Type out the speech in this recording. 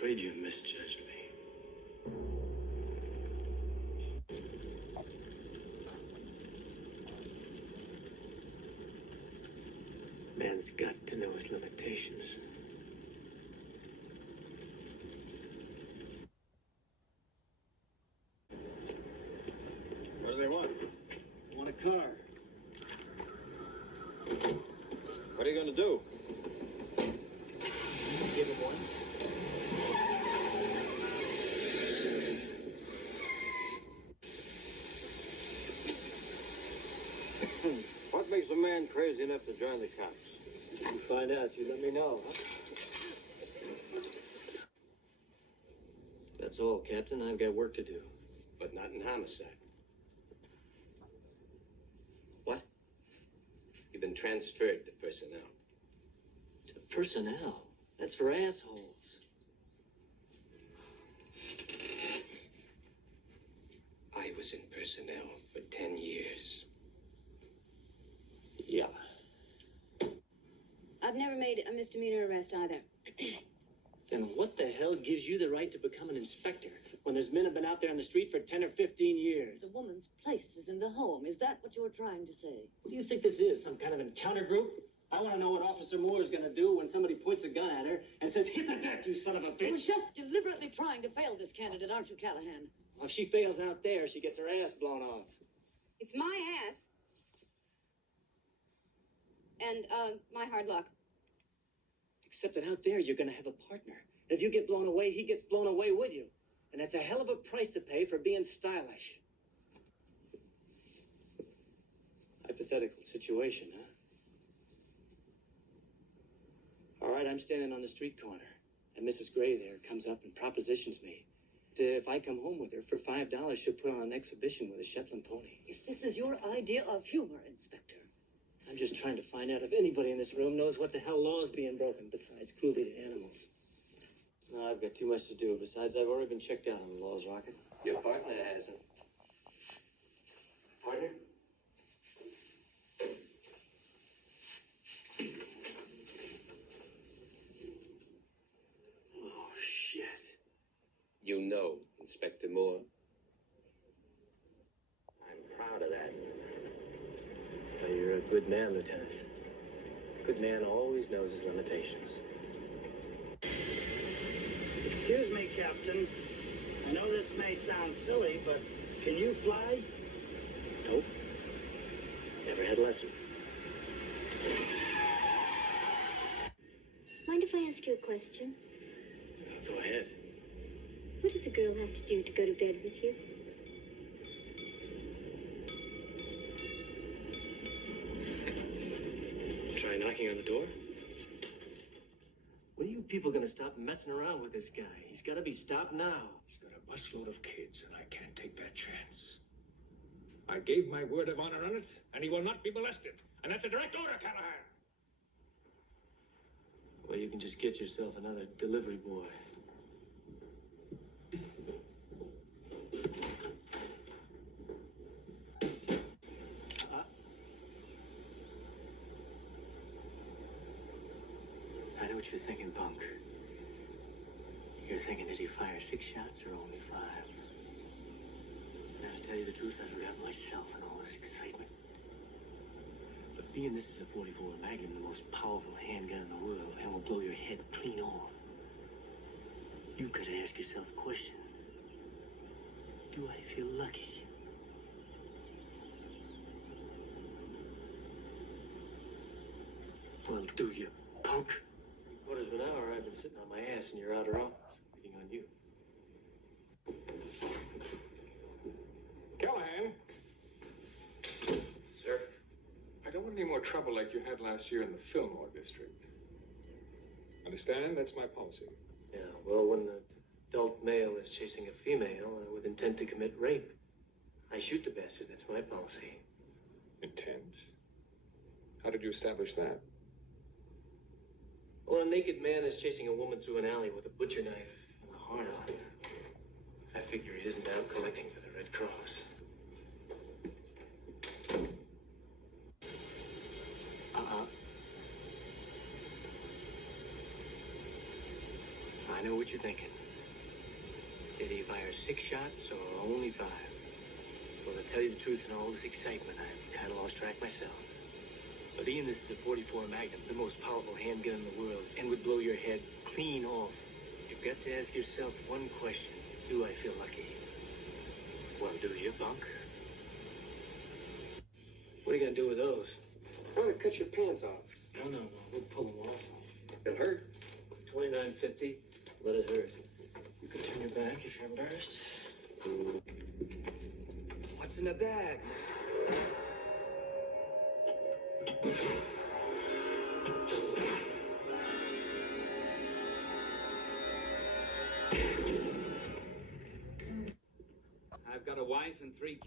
afraid you've misjudged me. Man's got to know his limitations. What do they want? I want a car. What are you going to do? Give him one. What makes a man crazy enough to join the cops? You find out, you let me know, huh? That's all, Captain. I've got work to do. But not in homicide. What? You've been transferred to personnel. To personnel? That's for assholes. I was in personnel for 10 years. Yeah. I've never made a misdemeanor arrest either. Then what the hell gives you the right to become an inspector when there's men have been out there on the street for 10 or 15 years? The woman's place is in the home. Is that what you're trying to say? What do you think this is, some kind of encounter group? I want to know what Officer Moore is going to do when somebody points a gun at her and says, "Hit the deck, you son of a bitch!" You're just deliberately trying to fail this candidate, aren't you, Callahan? Well, if she fails out there, she gets her ass blown off. It's my ass. And, my hard luck. Except that out there, you're going to have a partner. And if you get blown away, he gets blown away with you. And that's a hell of a price to pay for being stylish. Hypothetical situation, huh? All right, I'm standing on the street corner, and Mrs. Gray there comes up and propositions me. If I come home with her for $5, she'll put on an exhibition with a Shetland pony. If this is your idea of humor, Inspector. I'm just trying to find out if anybody in this room knows what the hell law is being broken besides cruelty to animals. No, I've got too much to do. Besides, I've already been checked out on the laws, Rocket. Your partner hasn't. Partner? Oh, shit. You know, Inspector Moore. I'm proud of that. Well, you're a good man, Lieutenant. A good man always knows his limitations. Excuse me, Captain. I know this may sound silly, but can you fly? Nope. Never had lessons. Mind if I ask you a question? Go ahead. What does a girl have to do to go to bed with you? Try knocking on the door? When are you people gonna stop messing around with this guy? He's gotta be stopped now. He's got a busload of kids, and I can't take that chance. I gave my word of honor on it, and he will not be molested. And that's a direct order, Callahan. Well, you can just get yourself another delivery boy. I know what you're thinking, punk. You're thinking, did he fire 6 shots or only 5? Now, to tell you the truth, I forgot myself and all this excitement. But being this is a 44 Magnum, the most powerful handgun in the world, and will blow your head clean off, you've got to ask yourself a question. Do I feel lucky? Well, do you, punk? 3/4 of an hour I've been sitting on my ass in your outer office, waiting on you. Callahan. Sir? I don't want any more trouble like you had last year in the Fillmore district. Understand? That's my policy. Yeah, well, when the adult male is chasing a female with intent to commit rape, I shoot the bastard. That's my policy. Intent? How did you establish that? Well, a naked man is chasing a woman through an alley with a butcher knife and a heart on. I figure he isn't out collecting for the Red Cross. I know what you're thinking. Did he fire 6 shots or only 5? Well, to tell you the truth, in all this excitement, I've kind of lost track myself. But Ian, this is a 44 Magnum, the most powerful handgun in the world, and would blow your head clean off. You've got to ask yourself one question. Do I feel lucky? Well, do you, Bunk? What are you gonna do with those? I'm gonna cut your pants off. No, we'll pull them off. It'll hurt. $29.50. Let it hurt. You can turn your back if you're embarrassed. What's in the bag? I've got a wife and 3 kids.